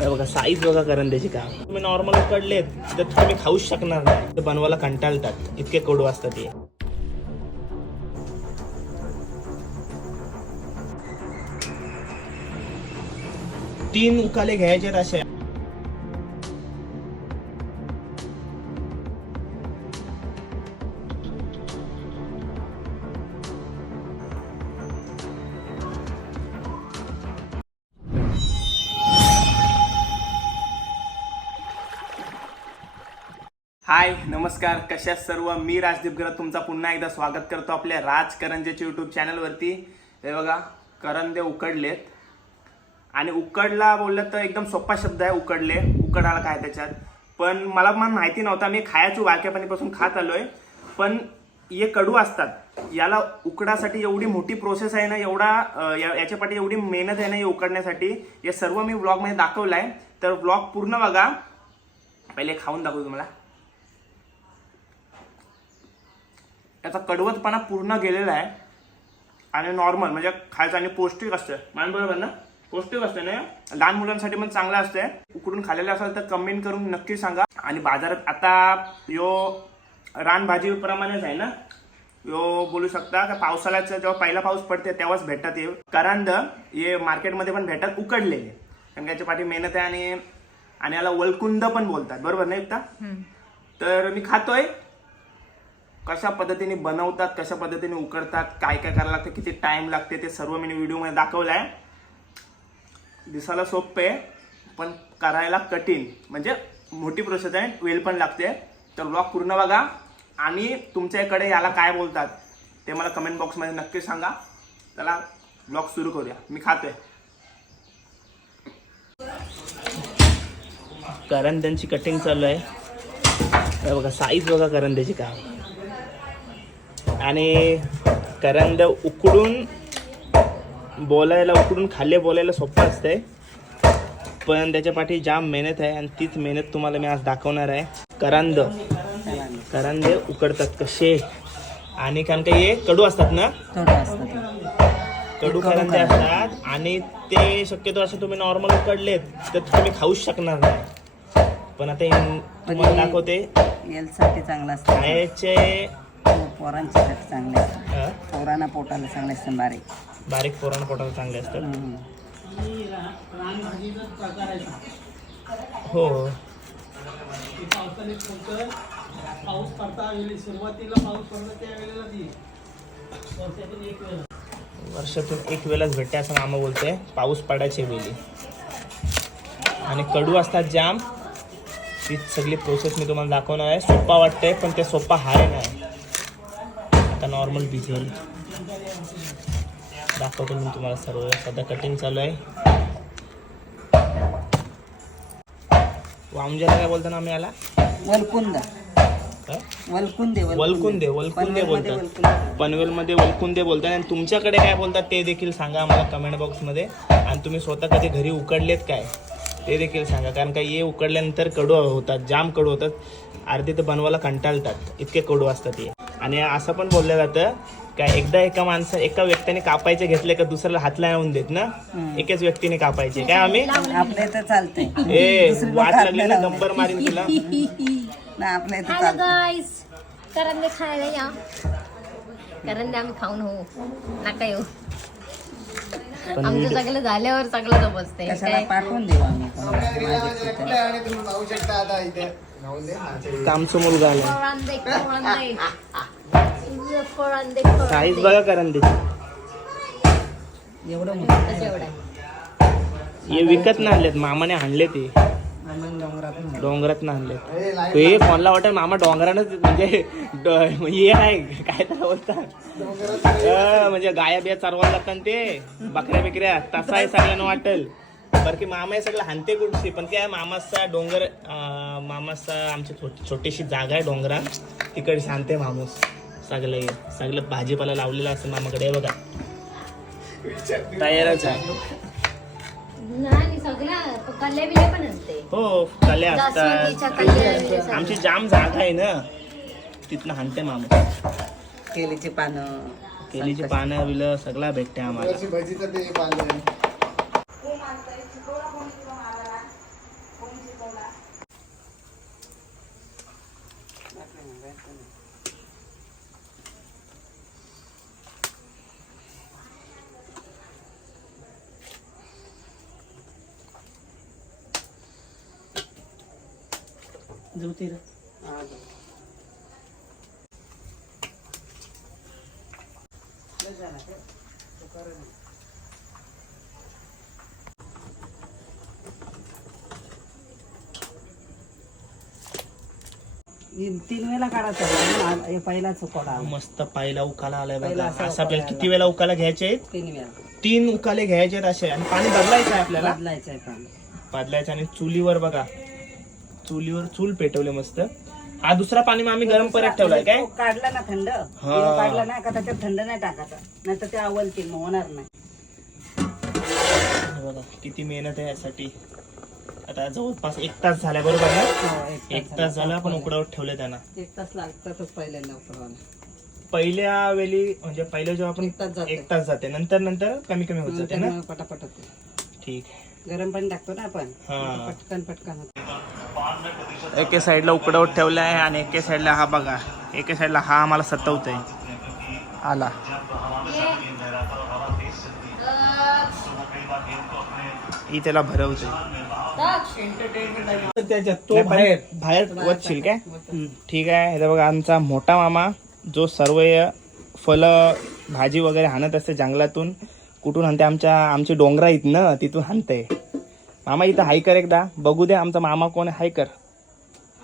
हे बघा साईज बघा करंद्याची का? तुम्ही नॉर्मल उकडलेत तर तुम्ही खाऊच शकणार नाही. ते बनवायला कंटाळतात. इतके कडू असतात ते. तीन उकाले घ्यायचे असे. हाय नमस्कार कशा सर्व? मी राजदीप गरज तुमचा पुन्हा एकदा स्वागत करतो आपल्या राज करंजेच्या यूट्यूब चॅनलवरती हे बघा करंदे उकडलेत. आणि उकडला बोललं तर एकदम सोपा शब्द आहे उकडले. उकडाला काय त्याच्यात? पण मला पण माहिती नव्हता मी खायचो वाक्यापाणीपासून खात आलो आहे पण हे कडू असतात याला उकडासाठी एवढी मोठी प्रोसेस आहे ना एवढा याच्यापाठी एवढी मेहनत आहे ना हे उकडण्यासाठी. हे सर्व मी ब्लॉगमध्ये दाखवलं आहे तर ब्लॉग पूर्ण बघा. पहिले खाऊन दाखवू तुम्हाला. त्याचा कडवतपणा पूर्ण गेलेला आहे. आणि नॉर्मल म्हणजे खायचं आणि पौष्टिक असतं. मान बरोबर ना? पौष्टिक असतं ना? लहान मुलांसाठी पण चांगलं असतंय उकडून खाल्लेलं असेल तर कमेंट करून नक्की सांगा. आणि बाजारात आता यो रानभाजी प्रमाणेच आहे ना? यो बोलू शकता का? पावसाळ्याचा जेव्हा पहिला पाऊस पडते तेव्हाच भेटतात हे. करांद हे मार्केटमध्ये पण भेटतात उकडलेले. कारण का याच्या पाठी मेहनत आहे आणि आणि याला वलकुंद पण बोलतात. बरोबर नाही एकदा तर मी खातोय. कशा पद्धतीने बनवतात कशा पद्धतीने उकडतात काय काय करायला लागतं किती टाइम लागते ते सर्व मी व्हिडिओमध्ये दाखवलं आहे दिसायला सोपे आहे पण करायला कठीण. म्हणजे मोठी प्रोसेस आहे वेल पण लागते. तर ब्लॉग पूर्ण बघा. आणि तुमच्या इकडे याला काय बोलतात ते मला कमेंट बॉक्समध्ये नक्की सांगा. चला ब्लॉग सुरू करूया. मी खातोय. करंद्यांची कटिंग चालू आहे. बघा साईज बघा करंद्याची काय. आणि करंद उकडून बोलायला उकडून खाल्ले बोलायला सोपं असतंय. पण त्याच्या पाठी जाम मेहनत आहे आणि तीच मेहनत तुम्हाला मी आज दाखवणार आहे. करंद. करंदे उकडतात कसे? आणि कारण का हे कडू असतात ना. कडू करंदे असतात आणि ते शक्यतो असं तुम्ही नॉर्मल उकडलेत तर तुम्ही खाऊच शकणार नाही. पण आता तुम्हाला दाखवते. चांगलं असतं. पोरांच्यासाठी चांगले असतं. अं, पोरांना पोटाला चांगले असतं बारीक. बारीक पोरांना पोटाला चांगले असतात? हम्म. हो. पाऊस पडता वेळी सुरुवातीला पाऊस पडला त्यावेळेला ती वर्षातून एक वेळा वर्षातून एक वेळेलाच भेटते असं मामा बोलते पाऊस पडायचे वेळी. आणि कडू असतात जाम. ती सगळी प्रोसेस मी तुम्हाला दाखवणार आहे. सोपा वाटतंय पण ते सोपा हाय नाही. नॉर्मल भिजेल दाखवतो मी तुम्हाला सर्व. सध्या कटिंग चालू आहे. वामजाला काय बोलतो ना आम्ही याला? वलकुंद? वलकुंदे वलकुंदे. बोलतात. पनवेलमध्ये वलकुंदे बोलतात. आणि तुमच्याकडे काय बोलतात ते देखील सांगा आम्हाला कमेंट बॉक्समध्ये आणि तुम्ही स्वतः कधी घरी उकडलेत काय? ते देखील सांगा. कारण का हे उकडल्यानंतर कडू होतात जाम कडू होतात. अर्धे तर बनवायला कंटाळतात. इतके कडू असतात हे आणि असं पण बोललं जातं काय एकदा एका माणसं एका व्यक्तीने कापायचे घेतले का दुसऱ्याला हात लावून देत ना. एकाच व्यक्तीने कापायचे. काय आम्ही? आपल्या इथं चालतंय. ए वाट लागली ना मारीन तुला. नाही आपल्या इथं हॅलो चालतंय. गाईस करंदे खायला या. करंदे आम्ही खाऊन हो नका येऊ. आमचं सगळं झाल्यावर सगळं कशाला पाठवून देऊ आम्ही? कोणाला. कोळंदे कोळंदे साईज बघा आहे. हे विकत ना आणलेत मामाने आणले ते. डोंगरात ना आणलेत. हे फोनला वाटत मामा डोंगरानच म्हणजे ड- हे आहे काय त्याला बोलतात. अं, म्हणजे गाया बिया चरवायला लागतात ते बकऱ्या बिकऱ्या तसा आहे सगळ्यांना वाटेल. बरं की मामा हे सगळं हानते कुठची? पण काय मामाचा डोंगर मामाचा आमची छोटी छोटीशी जागा आहे डोंगरा. तिकडे शांते माणूस. सगळं. सगळं भाजीपाला लावलेलं असतं मामाकडे. बघा. तयारच आहे. हो कल्या असतात. आमची जाम जागा आहे ना. तिथनं हाणते मामा. केलीची पानं. केलीची पानं बिलं सगळं भेटते आम्हाला. हा. तीन वेळा काढायचा पहिला चुकोडा आला. मस्त पायला उकाला आलाय पहिला बघा असा आपल्याला उकाला किती वेळा उकाला घ्यायचे आहेत? तीन वेळा. तीन उकाले घ्यायचे आहेत असे. आणि पाणी बदलायचं आहे आपल्याला? बदलायचं आहे पाणी. बदलायचं आणि चुलीवर बघा. चुलीवर चूल पेटवले मस्त. हा दुसरा पाणी मग आम्ही गरम परत ठेवलाय काय? तो काढला ना थंड. काढला ना का त्याच्यात थंड नाही टाकायचा. नाही तर ते आवलतील मग होणार नाही. हे बघा किती मेहनत आहे यासाठी. आता जवळपास एक तास झाला बरोबर ना? हो, एक एक तास झाला आपण उकडावर ठेवले त्यांना. एक तास लागतातच पहिल्यांदा उकळवायला. पहिल्या वेळी म्हणजे पहिल्या जेव्हा आपण एक तास जाते. एक तास जाते. नंतर नंतर कमी कमी होत जाते ना? त्यामुळे पटापट होते. ठीक. गरम पाणी टाकतो ना आपण? हा. पटकन पटकन होतं. एके साईडला उकडवत ठेवला आहे आणि एके साईडला हा बघा एके साईडला हा आम्हाला सतवतोय. आला. ही त्याला त्याच्यात बाहेर. वचशील काय? ठीक आहे. हे बघा आमचा मोठा मामा जो सर्व फल भाजी वगैरे हाणत असते जंगलातून कुठून हाणते? आमच्या आमचे डोंगरा आहेत ना तिथून हाणते मामा इथं हाय कर एकदा. बघू दे आमचा मामा कोण हाय कर.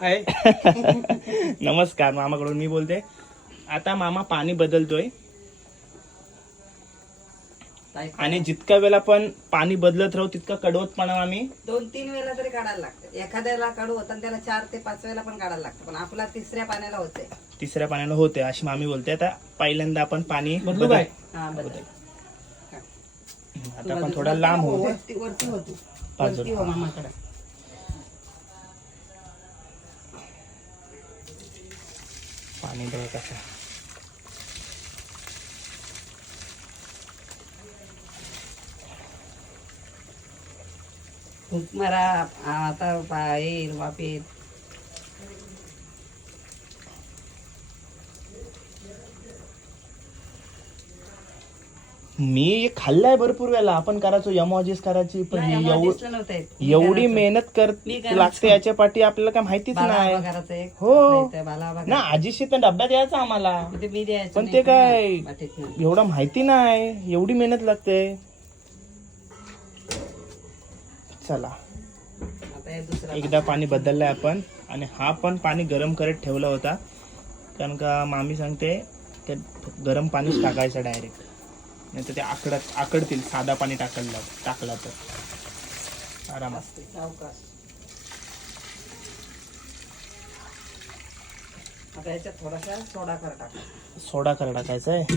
आहे नमस्कार मामाकडून मी बोलते. आता मामा पाणी बदलतोय. आणि जितक्या वेळेला पण पाणी बदलत राहू तितका कडवतपणा आम्ही दोन तीन वेळा तरी काढायला लागतं. एखाद्याला काढू होता त्याला चार ते पाच वेळेला पण काढायला लागतं. पण आपला तिसऱ्या पाण्याला होते तिसऱ्या पाण्याला होते अशी मामी बोलते. आता पहिल्यांदा आपण पाणी बदलू काय? हा बदल. आता आपण थोडा लांब. वरती वरती होतो. हो मामाकडे. पाणी बघा कसं फूक मारा आता येईल वापेल मी खाल्लाय भरपूर वेळेला. आपण करायचो यमॉजीस करायची पण नाही, आम्हाला एवढ- दिसलं नव्हतं येत. एवढी मेहनत कर मी करायचो. लागते याच्या पाठी आपल्याला काय माहितीच बाला नाही. आबा करायचं एक. हो. आपल्या इथं बाला आबा ना आजीशी तर डब्यात यायचा आम्हाला. करायचं. ते मी द्यायचं पण नाही ते काय वाटीत नाही. एवढं माहिती नाही. एवढी मेहनत लागते. चला. आता हे दुसरा एकदा पाणी बदललंय आपण. आणि हा पण पाणी गरम करत ठेवला होता. कारण का मामी सांगते ते गरम पाणीच टाकायचं डायरेक्ट नाही तर ते आकडत आकडतील साधा पाणी टाकलं टाकला तर. आरामात. सावकाश. आता थोडासा सोडा कर टाका. सोडा खर टाकायचा आहे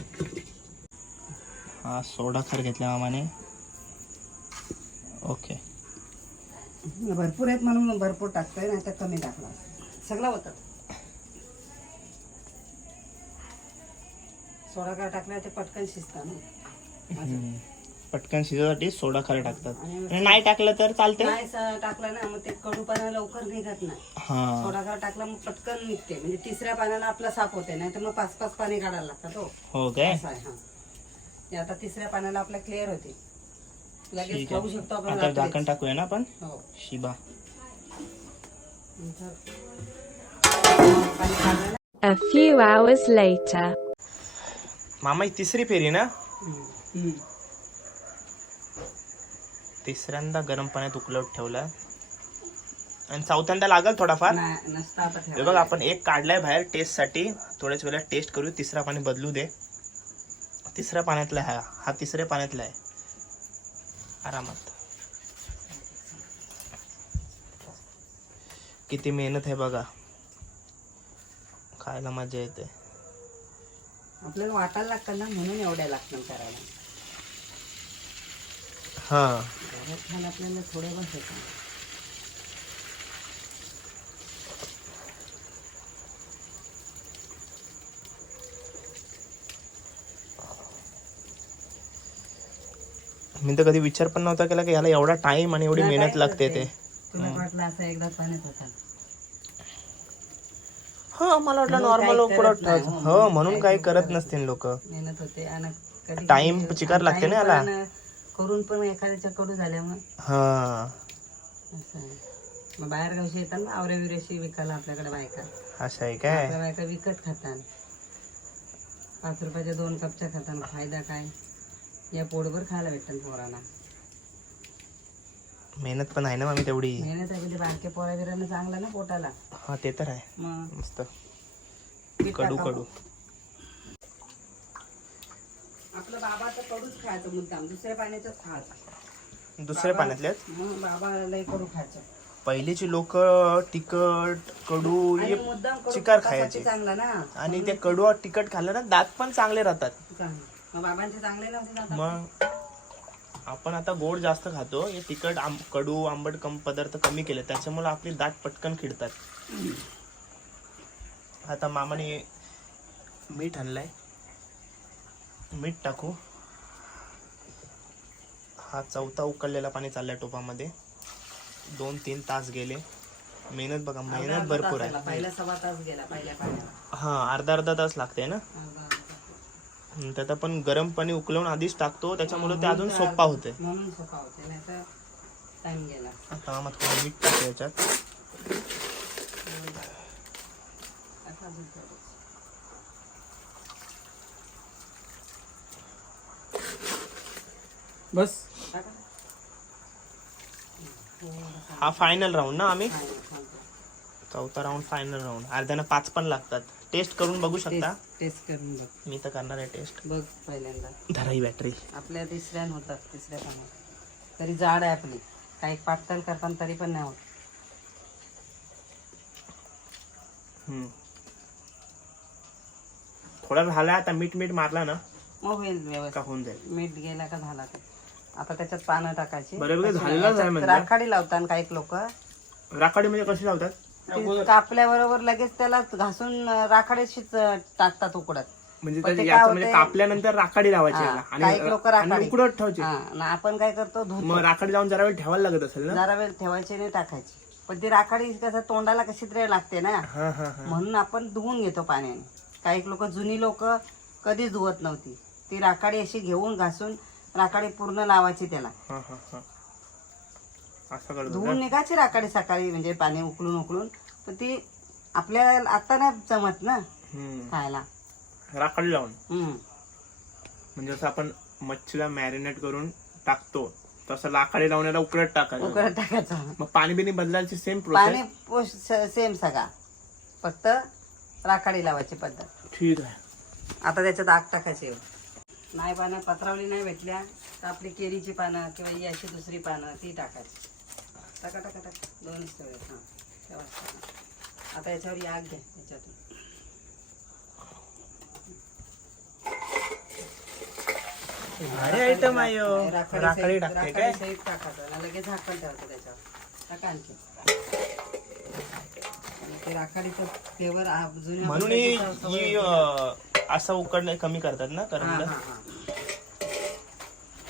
हा सोडा खर घेतला मामाने. ओके. भरपूर आहेत म्हणून भरपूर टाकतोय नाही तर कमी टाकला सगळं होतं. सोडा कर टाकला ते पटकन शिजतात ना. पटकन शिजायसाठी सोडा खर टाकतात. आणि आणि नाही टाकलं तर चालते नाही स- टाकलं ना मग ते कडूपणा लवकर निघत नाही. हा. सोडा कर टाकला मग पटकन निघते. म्हणजे तिसऱ्या पाण्याला आपला साफ होते नाही तर मग पाच पाच पाणी काढायला लागतात हो. हो काय? असं आहे हा. आता तिसऱ्या पाण्याला आपल्या क्लिअर होते लगेच ठीक खाऊ आहे शकतो आपण आता रात्रीच. झाकण टाकूया ना आपण? हो. शिबा. नंतर. पाणी काढलं ना A few hours later. मामा ही तिसरी फेरी ना? हम्म. तिसऱ्यांदा गरम पाण्यात उकलवत ठेवला. आणि चौथ्यांदा लागल थोडाफार. हे बघ आपण एक काढलाय बाहेर टेस्टसाठी. थोड्याच वेळेला टेस्ट करू तिसरा पाणी बदलू दे. तिसऱ्या पाण्यातला हा. हा तिसऱ्या पाण्यातला आहे. आरामात. किती मेहनत आहे बघा. खायला मजा येते. आपल्याला वाटायला लागतं ना म्हणून एवढ्या लागतं करायला. हा. खायला आपल्याला थोडे बस होतं मी तर कधी विचार पण नव्हता केला की याला एवढा टाइम आणि एवढी मेहनत लागते? ते. तुला वाटलं असं एकदा पाण्यात होता हा मला वाटलं नॉर्मल उकडत हो, हो म्हणून काही करत नसतील लोक. मेहनत होते. आणि कधी Time कधी- चिकार लागते ना याला. करून पण एखाद्याच्या कडू झाल्यामुळे. हा. असं आहे. मग बाहेर गावशी येतात ना आवऱ्या विऱ्याशी विकायला आपल्याकडे बायका. असं आहे काय? आपल्या बायका विकत खातात. पाच रुपयाच्या दोन कपच्या खातात. फायदा काय? या पोटभर खायला भेटतात पोरांना. मेहनत पण आहे ना मग तेवढी. मेहनत आहे म्हणजे बारके पोरा बिरांना चांगलं ना पोटाला. हा ते तर आहे. मग? मस्त. कडू. कडू. आपलं बाबा तर कडूच खायचं मुद्दाम. दुसऱ्या पाण्याचंच खायचं. दुसऱ्या पाण्यातले आहेत? मग बाबा लय कडू खायचं. पहिलीची लोक तिखट कडू आणि हे मुद्दाम कडू चिकार पोटासाठी खायचे. चांगला ना. आणि ते कडू तिखट खाल्लं ना दात पण चांगले राहतात. चांगलं. मग बाबांचे चांगले नव्हते जात मग आपण आता गोड जास्त खातो. हे तिखट आंब कडू आंबट कम पदार्थ कमी केले. त्याच्यामुळे आपली दात पटकन खिडतात. आता मामाने मीठ आणलंय. मीठ टाकू. हा चौथा उकळलेला पाणी चाललाय टोपामध्ये. दोन तीन तास गेले. मेहनत बघा मेहनत भरपूर आहे. पहिला सव्वा तास गेला पहिल्या पाण्याला. हा अर्धा अर्धा तास लागते ना? त्यात आपण गरम पाणी उकळून आधीच टाकतो. त्याच्यामुळे ते अजून सोपा होते म्हणून सोपा होते नाही तर टाइम गेला. आता थोडं मीठ टाकू याच्यात आता अजून थोडं. बस. हा फायनल राऊंड ना आम्ही. चौथा राऊंड फायनल राऊंड अर्ध्यानं पाच पण लागतात. टेस्ट करून बघू शकता. टेस्ट करून बघ. मी तर करणार आहे टेस्ट बघ पहिल्यांदा. धरा ही बॅटरी आपल्या तिसऱ्यान होतात तिसऱ्या पाण्यात तरी जाड आहे आपली. काही पातळ करताना तरी पण नाही होत. थोडा झाला आता मीठ मीठ मारला ना मग होईल का व्यवस्थित होऊन जाईल? मीठ गेला का झाला का आता त्याच्यात पानं टाकायची. झालेलंच आहे म्हणजे. राखाडी लावतात काही लोक. राखाडी म्हणजे कशी लावतात? कापल्याबरोबर लगेच त्याला घासून राखाडीशीच टाकतात उकडत. म्हणजे पण ते त्याची- काय याचं म्हणजे? कापल्यानंतर राखाडी लावायची हा. काही लोकं आणि राखाडी. उकडत ठेवायची. हा आणि आपण काय करतो धुतो. मग राखाडी जाऊन जरा वेळ ठेवायला लागत असेल ना? जरा वेळ ठेवायची नाही टाकायची. पण ती राखाडी कसं तोंडाला कशी तरी लागते ना? हा हा हा. म्हणून आपण धुवून घेतो पाण्याने. काही लोक जुनी लोक कधीच धुवत नव्हती. ती राखाडी अशी घेऊन घासून राखाडी पूर्ण लावायची त्याला. हा हा हा. असं करतो धुवून निघायची राखाडी सकाळी म्हणजे पाणी उकळून उकळून. पण ती आपल्याला आता नाही जमत ना हम्म. खायला. राखाडी लावून? हम्म. म्हणजे जसं आपण मच्छीला मॅरिनेट करून टाकतो तसं लाखाडी लावून याला उकडत टाकायचं. उकळत टाकायचं. मग पाणी बिनी बदलायची सेम पाणी प्रोसेस सेम सगळा. फक्त राखाडी लावायची पद्धत. ठीक आहे. आता त्याच्यात आग टाकायची. नाही पानं पत्रावली नाही भेटल्या तर आपली केळीची पानं किंवा ही अशी दुसरी पानं ती टाकायची. टाका टाका टाका. दोनच ठेवूया हां. आता याच्यावर आग घ्या याच्यातून. भारी आयटम आहे. राखाडी सहित- टाकते राखाडी काय सहित टाकायचं. आणि लगेच झाकण ठेवायचं त्याच्यावर. टाका आणखी. आणि ते राखाडीचं फ्लेवर म्हणून ही ही. अं, असं उकडणे कमी करतात ना कारण.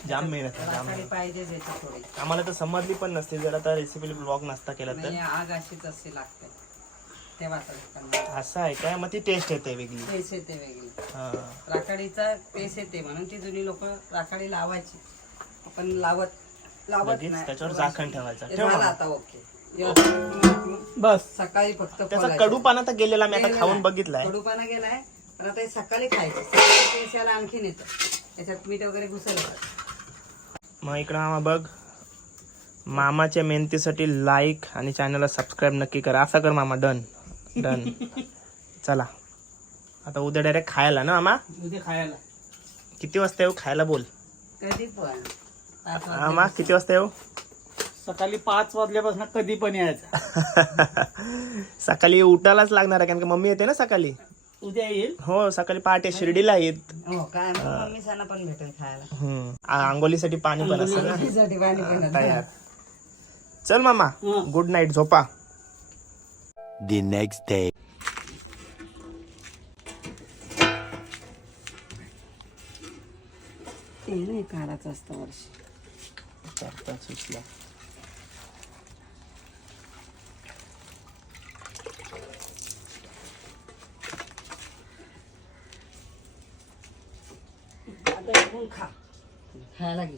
जाम मेहनत जाम थोडी. आम्हाला तर समजली पण नसते जर आता रेसिपी ब्लॉग नसता केला तर. आग अशीच असे लागते. तेव्हा असं आहे काय? मग ती टेस्ट येते वेगळी. पेस येते वेगळी. हा. राखाडीचा पेस येते म्हणून ती जुनी लोक राखाडी लावायची. आपण लावत लावत. त्याच्यावर झाकण ठेवायचं. ठेव. आता ओके. बस. सकाळी फक्त त्याचा खोलायचं. कडूपणा तर गेलेला मी आता खाऊन. बघितलाय. कडूपणा गेलाय. पण आता हे सकाळी खायचं. सकाळी याला आणखीन येतं. त्याच्यात मीठ वगैरे घुसलं मग इकडं मामा बघ. मामाच्या मेहनतीसाठी लाईक आणि चॅनलला सबस्क्राईब नक्की करा. असा कर मामा डन डन चला. आता उद्या डायरेक्ट खायला ना मामा? उद्या खायला. किती वाजता येऊ? खायला बोल. कधी पण. मामा किती वाजता येऊ? सकाळी पाच वाजल्यापासून कधी पण यायचं. सकाळी उठायलाच लागणार आहे कारण की मम्मी येते ना सकाळी. उद्या येईल. हो सकाळी पहाटे शिर्डीला येत. हो काय मम्मी सणा पण भेटेल खायला. हम्म. आ- आंघोळीसाठी पाणी पण असतं ना? साठी पाणी पण तयार. चल मामा. गुड नाईट झोपा. The next day. ते नाही काढायचं असतं वर्ष. चार खा. खायला घे.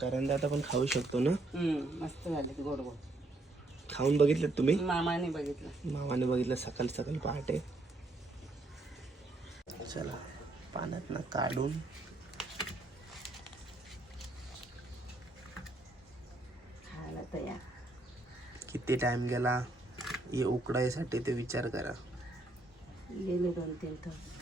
करंदा आता पण खाऊ शकतो ना? हम्म, मस्त झाले ते गोड गोड. खाऊन बघितलं तुम्ही? मामाने बघितलं. मामाने बघितलं सकाळी सकाळी पहाटे. चला पाण्यात ना काढून. खायला तयार. किती टाइम गेला? हे उकडायसाठी ते विचार करा. गेले दोन तीन तास.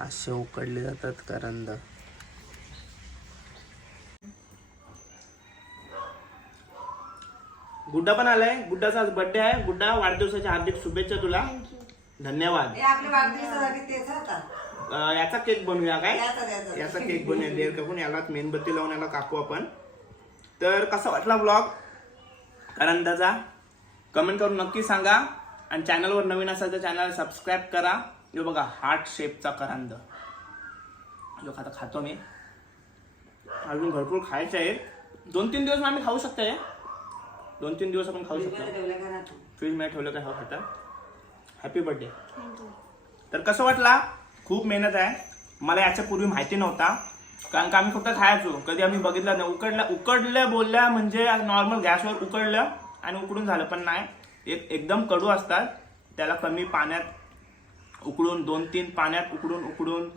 असे उकडले जातात करंद. गुड्डा पण आलाय. गुड्डाचा आज बर्थडे आहे. गुड्डा वाढदिवसाच्या हार्दिक शुभेच्छा तुला. धन्यवाद. अं, याचा केक बनवूया काय. याचा केक बनवूया. लेअर कापून याला मेणबत्ती लावून याला कापू आपण. तर कसा वाटला ब्लॉग करंदाचा? कमेंट करून नक्की सांगा. आणि चॅनलवर नवीन असाल तर चॅनल सबस्क्राईब करा. हे बघा हार्ट शेपचा करंद. जो आता खातो मी. अजून भरपूर खायचे आहे दोन तीन दिवस आम्ही खाऊ शकतो. हे दोन तीन दिवस आपण खाऊ शकतो. फ्रीजमध्ये ठेवलं काय खाता. हॅपी बर्थडे तर कसं वाटला? खूप मेहनत आहे. मला याच्या पूर्वी माहिती नव्हता. कारण का आम्ही फक्त खायचो. कधी आम्ही बघितलं नाही. उकडल्या उकडल्या बोलल्या म्हणजे नॉर्मल गॅसवर उकडलं आणि उकडून झालं. पण नाही. एक एकदम कडू असतात. त्याला कमी पाण्यात उकडून दोन तीन पाण्यात उकडून उकडून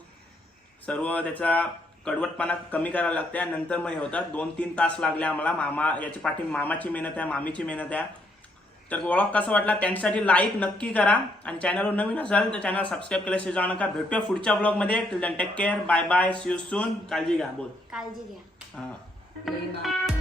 सर्व त्याचा कडवटपणा कमी करायला लागते. नंतर मग हे होतात दोन तीन तास लागले आम्हाला. मामा याच्या पाठी मामाची मेहनत आहे मामीची मेहनत आहे. तर ब्लॉग कसं वाटला त्यांच्यासाठी लाईक नक्की करा. आणि चॅनलवर नवीन असाल तर चॅनल सबस्क्राईब केल्याशिवाय जाऊ नका. भेटूया पुढच्या ब्लॉगमध्ये till take care bye bye see you soon काळजी घ्या. बोल. काळजी घ्या. हां.